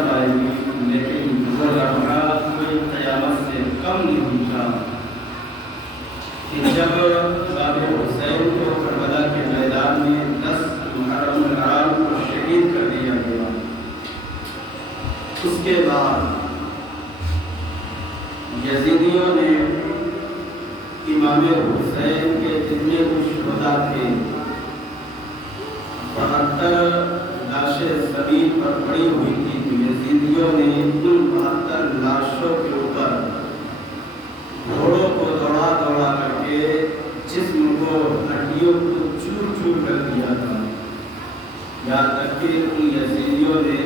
جب آئے گی، لیکن وہ لمحہ کوئی قیامت سے کم نہیں تھا کہ جب باب حسین کو کربلا کے میدان میں 10 محرم الحرام کو شہید کر دیا گیا۔ اس کے بعد یزیدیوں نے امام حسین کے جتنے کچھ شہداء تھے 72 لاشیں زمین پر پڑی ہوئی تھی، تو یزیدیوں نے ان 72 لاشوں کے اوپر گھوڑوں کو دوڑا دوڑا کر کے جسم کو ہڈیوں کو چور چور کر دیا تھا، یہاں تک کہ ان یزیدیوں نے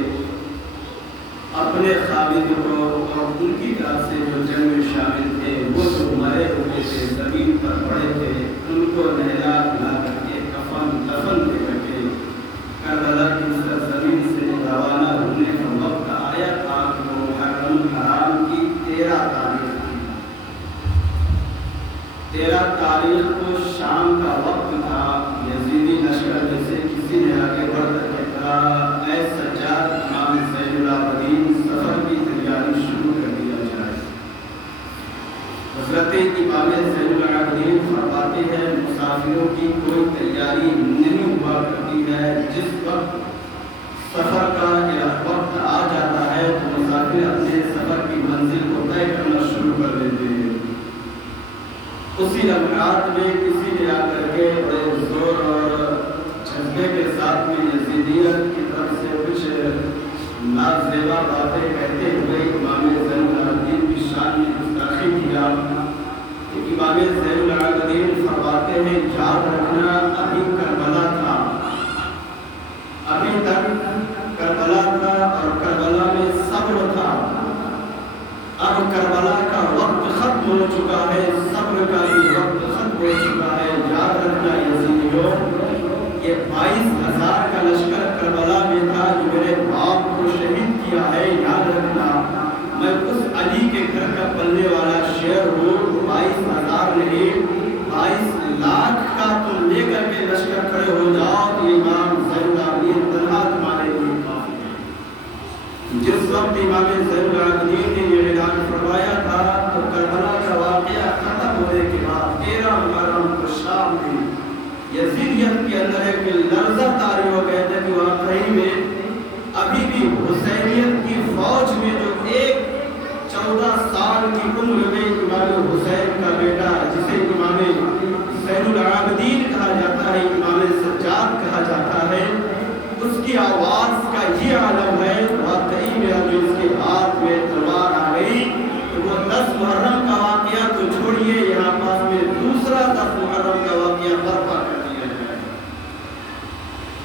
اپنے خامد کو اور ان کی طرف سے جو جنگ میں شامل تھے، وہ جو مرے ہوئے تھے زمین پر پڑے تھے، ان کو نہلا دھلا کر کے کفن دفن دے کر کے کربلا کی سرزمین سے روانہ ہونے کا وقت آیا تھا کہ وہ محرم الحرام کی 13 تاریخ کو شام کا وقت تھا۔ یزیدی لشکر میں سے کسی نے آگے بڑھ کر کے کہا، اے سجاد، امام زین العابدین، سفر کی تیاری شروع کر دیا جائے۔ حضرت امام زین العابدین فرماتے ہیں مسافروں کی کوئی تیاری نہیں ہوا کرتی ہے، جس وقت سفر کا وقت آ جاتا ہے تو مسافر اپنے سفر کی منزل کو طے کرنا شروع کر دیتے ہیں۔ اسی لمحات میں کسی نے آ کر کے بڑے زور اور جذبے کے ساتھ میں یزیدیت کی طرف سے کچھ نازیبا باتیں کہتے ہوئے امام زین العابدین کی شان میں گستاخی کیا۔ امام زین العابدین فرماتے ہیں، یاد رکھنا ابھی کربلا تھا، ابھی تک کربلا تھا اور کربلا میں صبر تھا، اب کربلا کا وقت ختم ہو چکا ہے، صبر کا بھی وقت ختم ہو چکا ہے۔ یاد رکھنا یزیدیوں، یہ 22,000 کا لشکر کربلا میں تھا جو میرے باپ کو شہید کیا ہے۔ یاد رکھنا میں اس علی کے گھر کا پلنے والا شیر ہوں، 22,000 نہیں 22 لاکھ کا تم لے کر کے لشکر کھڑے ہو جاؤ تو امام زین العابدین تنہا تمہارے لیے کافی ہے۔ جس وقت امام زین العابدین نے یہ اعلان فرمایا تھا تو کربلا کا واقعہ ختم ہونے کے بعد 13 محرم کو شام میں یزیدیت کے اندر ایک لرزہ طاری ہو گیا تھا کہ واقعی میں ابھی بھی حسینیت کی فوج میں جو ایک 14 سال کی عمر میں امام حسین کا بیٹا جسے امام زین العابدین کہا جاتا ہے، امام سجاد کہا جاتا ہے، اس کی آواز کا یہ عالم ہے۔ واقعی میں اب اس کے ہاتھ میں تلوار آ گئی تو وہ 10 محرم کا واقعہ تو چھوڑیے، یہاں پاس میں دوسرا 10 محرم کا واقعہ برپا کر دیا جائے،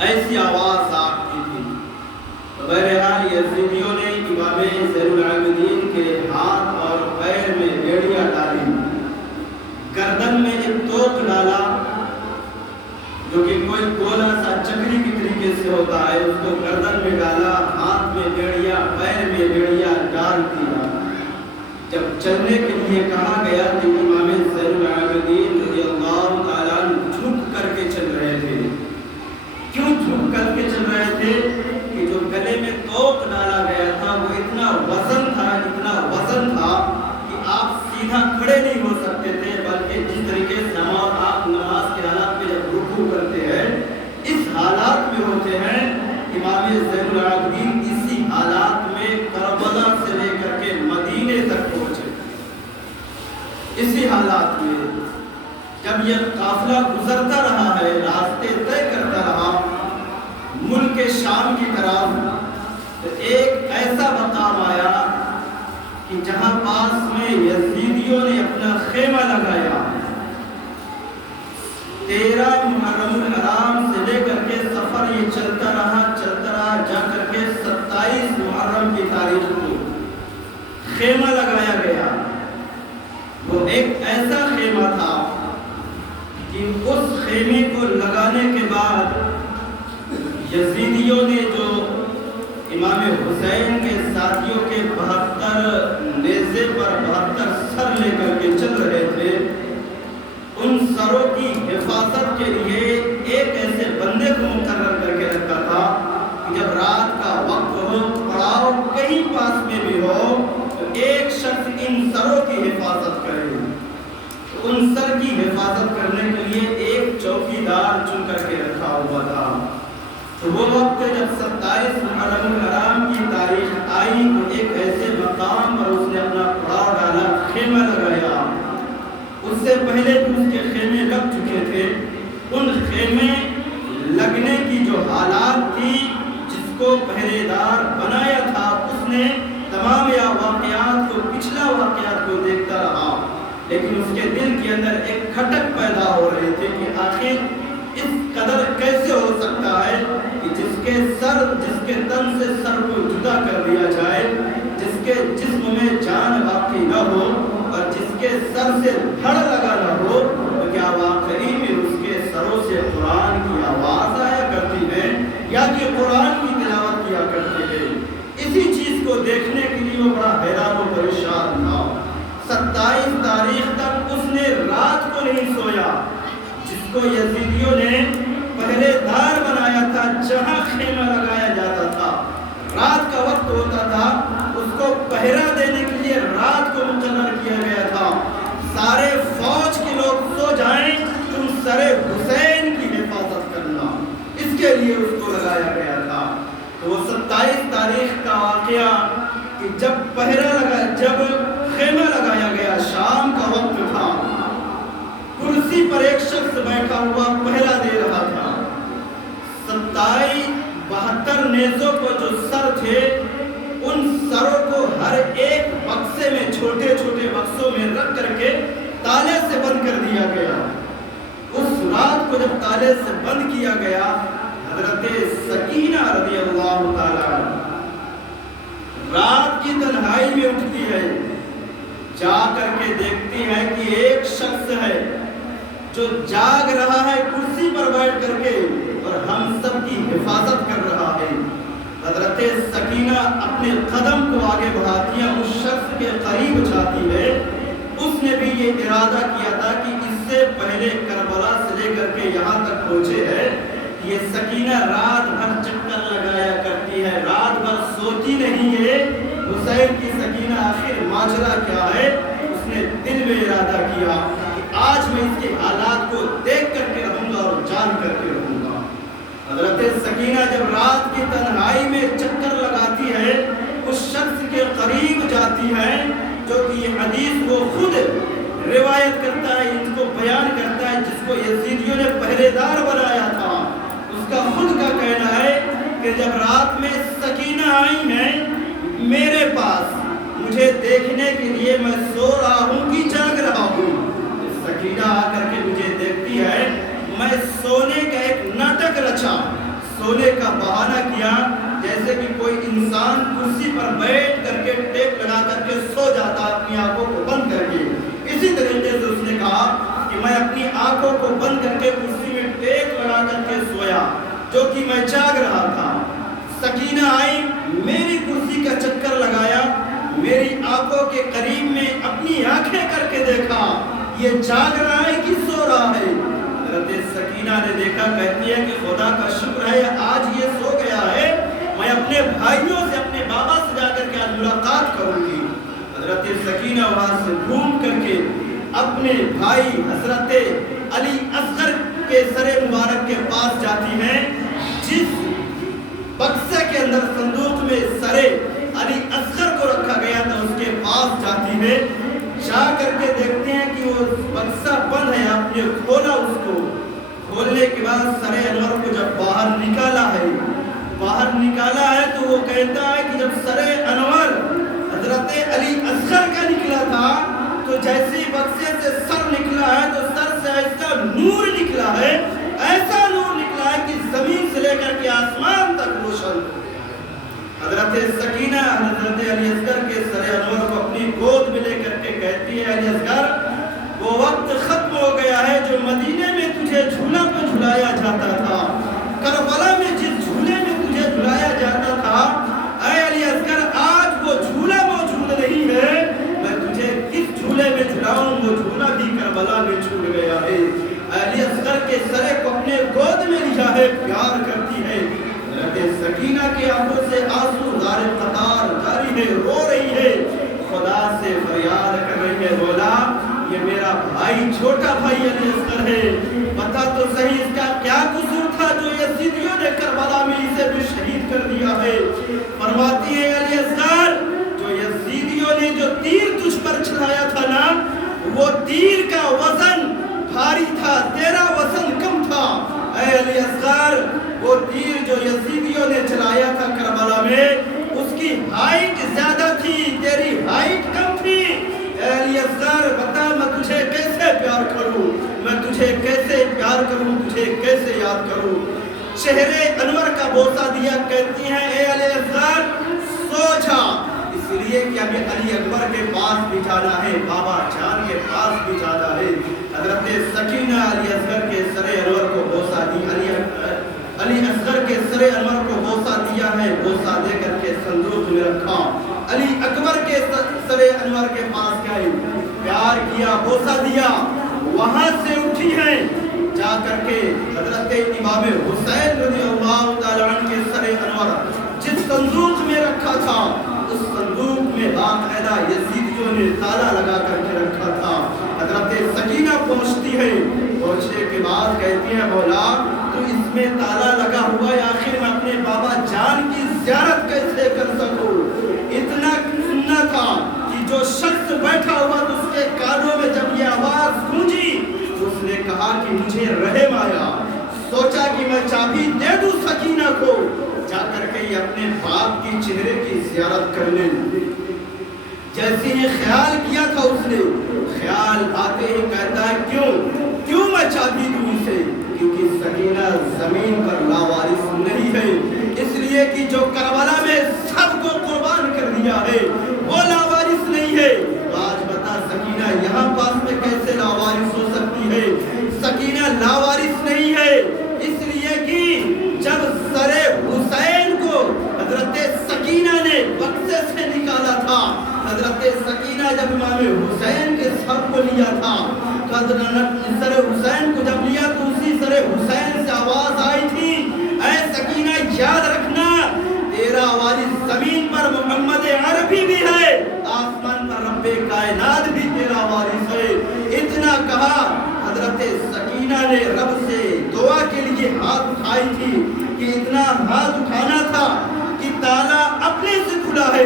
ایسی آواز آتی تھی۔ بہرحال یزیدیوں نے امام زین العابدین کے ہاتھ اور پیر میں بیڑیاں ڈالی، گردن میں ایک توق ڈالا جو کہ کوئی گولا سا چکری کی طریقے سے ہوتا ہے، اس کو گردن میں ڈالا، ہاتھ میں بیڑیا، پیر میں بیڑیا ڈال دیا۔ جب چلنے کے لیے کہا گیا تو امام زین العابدین رضی اللہ تعالیٰ جھک کر کے چل رہے تھے۔ کیوں جھک کر کے چل رہے تھے؟ کہ جو گلے میں توق ڈالا گیا تھا وہ اتنا وزن تھا کہ آپ سیدھا کھڑے نہیں ہو سکتے تھے، بلکہ جس طریقے سے آپ نماز کے حالات میں جب رکوع کرتے ہیں اس حالات میں ہوتے ہیں، امام زین العابدین اسی حالات میں کربلا سے لے کر کے مدینے تک پہنچے۔ اسی حالات میں جب یہ قافلہ گزرتا رہا ہے، راستے طے کرتا رہا ملک شام کی طرف، تو ایک ایسا مقام آیا کہ جہاں پاس میں یزیدیوں نے اپنا خیمہ لگایا۔ 13 محرم الحرام سے لے کر کے سفر یہ چلتا رہا جا کر کے 27 محرم کی تاریخ کو خیمہ لگایا گیا۔ وہ ایک ایسا خیمہ تھا کہ اس خیمے کو لگانے کے بعد یزیدیوں نے جو امام حسین کے ساتھیوں کے 72 نیزے پر 72 سر لے کر کے چل رہے تھے، ان سروں کی حفاظت کے لیے ایک ایسے بندے کو مقرر کر کے رکھا تھا کہ جب رات کا وقت ہو، پڑاؤ کئی پاس میں بھی ہو تو ایک شخص ان سروں کی حفاظت کرے. ان سر کی حفاظت کرنے کے لیے ایک چوکیدار چن کر کے رکھا ہوا تھا. تو وہ وقت جب 27 محرم الحرام کی تاریخ آئی تو ایک ایسے مقام پر اس نے اپنا پڑاؤ ڈالا, خیمہ لگایا. اس سے پہلے بھی اس کے خیمے لگ چکے تھے. ان خیمے لگنے کی جو حالات تھی, جس کو پہرے دار بنایا تھا, اس نے تمام یا واقعات کو, پچھلا واقعات کو دیکھتا رہا, لیکن اس کے دل کے اندر ایک کھٹک پیدا ہو رہی تھی کہ آخر اس قدر کیسے ہو سکتا ہے کہ جس کے تن سے سر کو جدا کر دیا جائے, جس کے جسم میں جان باقی نہ ہو اور جس کے سر سے دھڑ لگا نہ ہو, تو کیا واقعی میں اس کے سروں سے قرآن کی آواز آیا کرتی ہے یا کہ قرآن کی تلاوت کیا کرتے ہیں. اسی چیز کو دیکھنے کے لیے وہ بڑا حیران و پریشان تھا. 27 تاریخ تک اس نے رات کو نہیں سویا, جس کو یزیدیوں نے پہرے دار بنایا تھا, جہاں خیمہ لگایا جاتا تھا. رات کا وقت ہوتا تھا, اس کو پہرا دینے کے لیے رات کو مقرر کیا گیا تھا. سارے فوج کے لوگ سو جائیں, تم سر حسین کی حفاظت کرنا, اس کے لیے اس کو لگایا گیا تھا. تو وہ 27 تاریخ کا واقعہ کہ جب خیمہ لگایا گیا, شام کا وقت تھا, کرسی پر ایک شخص بیٹھا ہوا پہرا دے رہا تھا. 72 نیزوں کو جو سر تھے, ان سروں کو ہر ایک بکسے میں, چھوٹے چھوٹے بکسوں میں رکھ کر کے تالے سے بند کر دیا گیا. اس رات کو جب تالے سے بند کیا گیا, حضرت سکینہ رضی اللہ تعالی رات کی تنہائی میں اٹھتی ہے, جا کر کے دیکھتی ہے کہ ایک شخص ہے جو جاگ رہا ہے کرسی پر بیٹھ کر کے اور ہم سب کی حفاظت کر رہا ہے. حضرت سکینہ اپنے قدم کو آگے بڑھاتی ہے, اس شخص کے قریب جاتی ہے. اس نے بھی یہ ارادہ کیا تھا کہ اس سے پہلے کربلا سے لے کر کے یہاں تک پہنچے ہے, یہ سکینہ رات بھر چکر لگایا کرتی ہے, رات بھر سوتی نہیں ہے. حسین کی سکینہ آخر ماجرا کیا ہے؟ اس نے دل میں ارادہ کیا کہ آج میں اس کے حالات کو دیکھ کر کے رہوں گا اور جان کر کے رہوں گا. حضرت سکینہ جب رات کی تنہائی میں چکر لگاتی ہے, اس شخص کے قریب جاتی ہے جو کہ یہ حدیث وہ خود روایت کرتا ہے, اس کو بیان کرتا ہے, جس کو یزیدیوں نے پہرے دار بنایا تھا. اس کا خود کا کہنا ہے کہ جب رات میں سکینہ آئی ہے میرے پاس, مجھے دیکھنے کے لیے میں سو رہا ہوں کہ جاگ رہا ہوں. سکینہ آ کر کے مجھے دیکھتی ہے, میں سونے کا ایک ناٹک رچا, سونے کا بہانہ کیا, جیسے کہ کوئی انسان کرسی پر بیٹھ کر کے ٹیپ لگا کر کے سو جاتا اپنی آنکھوں کو بند کر کے. اسی طریقے سے اس نے کہا کہ میں اپنی آنکھوں کو بند کر کے کرسی میں ٹیپ لگا کر کے سویا, جو کہ میں جاگ رہا تھا. سکینہ آئی, میری کرسی کا چکر لگایا, میری آنکھوں کے قریب میں اپنی آنکھیں کر کے دیکھا, یہ جاگ رہا ہے کہ سو رہا ہے. حضرت سکینہ نے دیکھا, کہتی ہے کہ خدا کا شکر ہے آج یہ سو گیا ہے, میں اپنے بھائیوں سے, اپنے بابا سے جا کر کے آج ملاقات کروں گی. حضرت سکینہ وہاں سے گھوم کر کے اپنے بھائی حضرت علی اصغر کے سر مبارک کے پاس جاتی ہے. جس بکسے کے اندر صندوق میں سر علی اصغر کو رکھا گیا تھا, اس کے پاس جاتی ہے. جا کر کے دیکھتے ہیں کہ وہ بکسہ بند ہے, آپ نے کھولا, اس کو کھولنے کے بعد سر انور کو جب باہر نکالا ہے تو وہ کہتا ہے کہ جب سر انور حضرت علی اصغر کا نکلا تھا تو جیسے ہی بکسے سے سر نکلا ہے تو سر سے ایسا نور نکلا ہے, ایسا نور نکلا ہے کہ زمین سے لے کر کے آسمان تک روشن. حضرت سکینہ حضرت علی اصغر کے سر انور کو اپنی گود میں لے کر کے کہتی ہے, علی اصغر وہ وقت ختم ہو گیا ہے جو مدینے میں تجھے جھولا پہ جھلایا جاتا تھا, کربلا میں جس جھولے میں تجھے جھلایا جاتا تھا, اے علی اصغر آج وہ جھولا موجود نہیں ہے, میں تجھے کس جھولے میں جھلاؤں, وہ جھولا بھی کربلا میں چھوٹ گیا ہے. علی اصغر کے سرے کو اپنے گود میں لیا ہے, پیار کرتی ہے. حضرت سکینہ کی آنکھوں سے آنسو غار قطار جاری ہے, سے فریاد کر رہی ہے، مولا یہ میرا بھائی، چھوٹا بھائی علی اصغر ہے، بتا تو صحیح اس کا کیا قصور تھا جو یزیدیوں نے کربلا میں اسے بھی شہید کر دیا ہے۔ فرماتی ہے علی اصغر، جو یزیدیوں نے جو تیر تجھ پر چلایا تھا نا، وہ تیر کا وزن بھاری تھا، تیرا وزن کم تھا۔ اے علی اصغر، وہ تیر جو یزیدیوں نے چلایا تھا کربلا میں، اس کی ہائٹ زیادہ تھی، تیری ہائٹ کم تھی۔ اے علی اصغر بتا میں تجھے کیسے پیار کروں، میں تجھے کیسے پیار کروں، تجھے کیسے یاد کروں۔ شہر انور کا بوسہ دیا، کہتی ہیں اے علی اصغر سو جا، اس لیے کہ ابھی علی اکبر کے پاس بھی جانا ہے، بابا جان کے پاس بھی جانا ہے۔ حضرت سکینہ علی اصغر کے سر انور کو بوسہ دی، علی اصغر کے سر انور کو بوسہ دیا ہے، بوسہ دے کر کے صندوق میں رکھا۔ علی اکبر کے سر انور کے پاس گئے، پیار کیا، بوسہ دیا، وہاں سے اٹھی ہیں، جا کر کے حضرت امام حسین رضی اللہ تعالیٰ عنہ کے سر انور جس صندوق میں رکھا تھا، اس صندوق میں باقاعدہ یزیدیوں نے تالا لگا کر کے رکھا تھا۔ حضرت سکینہ پہنچتی ہے، پہنچنے کے بعد کہتی ہے مولا تو اس میں تالا لگا ہوا ہے، آخر میں اپنے بابا جان کی زیارت کیسے کر سکوں؟ اتنا سننا تھا کہ جو شخص بیٹھا ہوا تو اس کے کانوں میں جب یہ آواز گونجی تو اس نے کہا کہ مجھے رحم آیا، سوچا کہ میں چابی دے دوں سکینہ کو، جا کر کے یہ اپنے باپ کی چہرے کی زیارت کر لیں۔ جیسے ہی خیال کیا تھا اس نے، خیال آتے ہی کہتا ہے کیوں میں چابی دوں اسے؟ کیونکہ سکینہ زمین پر لاوارث نہیں ہے، اس لیے کہ جو کربلا میں سب کو قربان کر دیا ہے وہ لاوارث نہیں ہے۔ آج بتا سکینہ یہاں پاس میں کیسے لاوارث ہو سکتی ہے؟ سکینہ لاوارث نہیں ہے، اس لیے کہ جب سر حسین کو حضرت سکینہ نے بکسے سے نکالا تھا، حضرت سکینہ جب امام حسین کے سر کو لیا تھا، سر حسین کو جب لیا تو اسی سر حسین سے آواز آئی تھی اے سکینہ یاد رکھنا تیرا وارث زمین پر محمد عربی بھی ہے، آسمان پر رب کائنات بھی تیرا وارث ہے۔ اتنا کہا، حضرت سکینہ نے رب سے دعا کے لیے ہاتھ اٹھائی تھی کہ اتنا ہاتھ اٹھانا تھا کہ تالا اپنے سے کھلا ہے،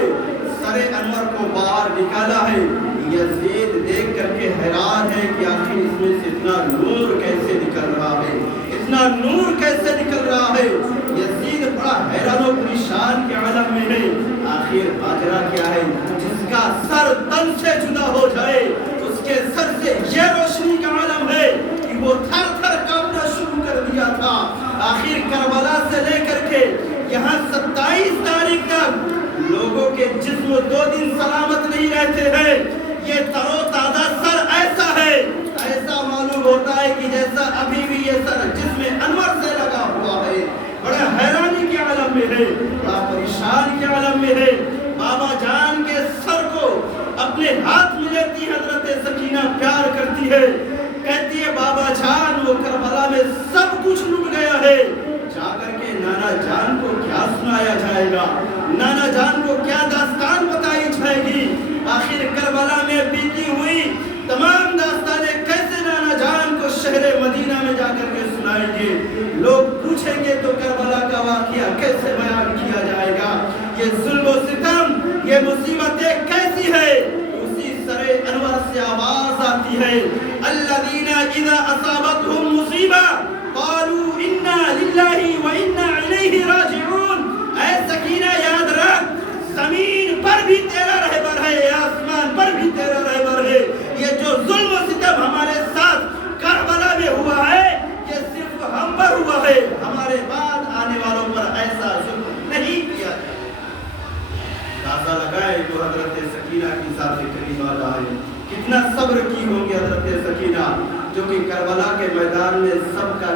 سر انور کو باہر نکالا ہے۔ یزید دیکھ کر کے حیران ہے کہ آخر اس میں سے اتنا نور کیسے نکل رہا ہے، اتنا نور کیسے نکل رہا ہے۔ یزید بڑا حیران و پریشان کے عالم میں ہے، آخر ماجرا کیا ہے؟ جس کا سر تن سے جدا ہو جائے اس کے سر سے یہ روشنی کا عالم ہے کہ وہ تھر تھر کانپنا شروع کر دیا تھا۔ آخر کربلا سے لے کر کے یہاں 27 تاریخ تک لوگوں کے جسم 2 دن سلامت نہیں رہتے ہیں۔ یہ تر و تازہ سر ایسا ہے، ایسا معلوم ہوتا ہے کہ جیسا ابھی بھی یہ سر جسم انور سے لگا ہوا ہے۔ بڑا حیرانی کے عالم میں ہے، بڑا پریشان کے عالم میں ہے۔ بابا جان کے سر کو اپنے ہاتھ میں لیتی حضرت سکینہ، پیار کرتی ہے، کہتی ہے بابا جان وہ کربلا میں سب کچھ لٹ گیا ہے، جا کر کے نانا جان کو کیا سنایا جائے گا، نانا جان کو کیا داستان بتائی جائے گی؟ آخر کربلا میں بیتی ہوئی تمام داستانیں کیسے نانا جان کو شہر مدینہ میں جا کر کے سنائیں گے؟ لوگ پوچھیں گے تو کربلا کا واقعہ کیسے بیان کیا جائے گا؟ یہ ظلم و ستم، یہ مصیبتیں کیسی ہے؟ اسی سر انور سے آواز آتی ہے الذین اذا اصابتهم مصیبہ قالوا انا للہ وانا الیہ راجعون۔ اے سکینہ یاد رکھ، زمین پر بھی تیرا رہبر ہے، آسمان پر بھی تیرا رہبر ہے۔ یہ جو ظلم و ستم ہمارے ساتھ کربلا میں ہوا ہے یہ صرف ہم پر ہوا ہے، ہمارے بعد آنے والوں پر ایسا ظلم نہیں کیا جائے۔ اندازہ لگائے تو حضرت سکینہ کی ذات کریمہ ہے، کتنا صبر کی ہوں گی حضرت سکینہ، جو کہ کربلا کے میدان میں سب کا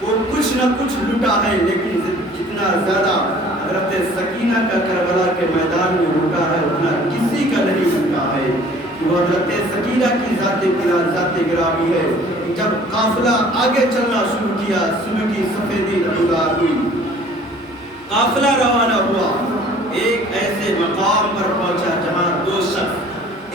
وہ کچھ نہ کچھ لٹا ہے، لیکن جتنا زیادہ حضرت سکینہ کا کربلا کے میدان میں لٹا ہے اتنا کسی کا نہیں لٹا ہے۔ وہ حضرت سکینہ کی ذات گرامی ہے۔ جب قافلہ آگے چلنا شروع کیا، صبح کی سفیدی نمودار ہوئی، قافلہ روانہ ہوا، ایک ایسے مقام پر پہنچا جہاں 2 شخص،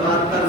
72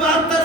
72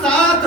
7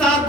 7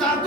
7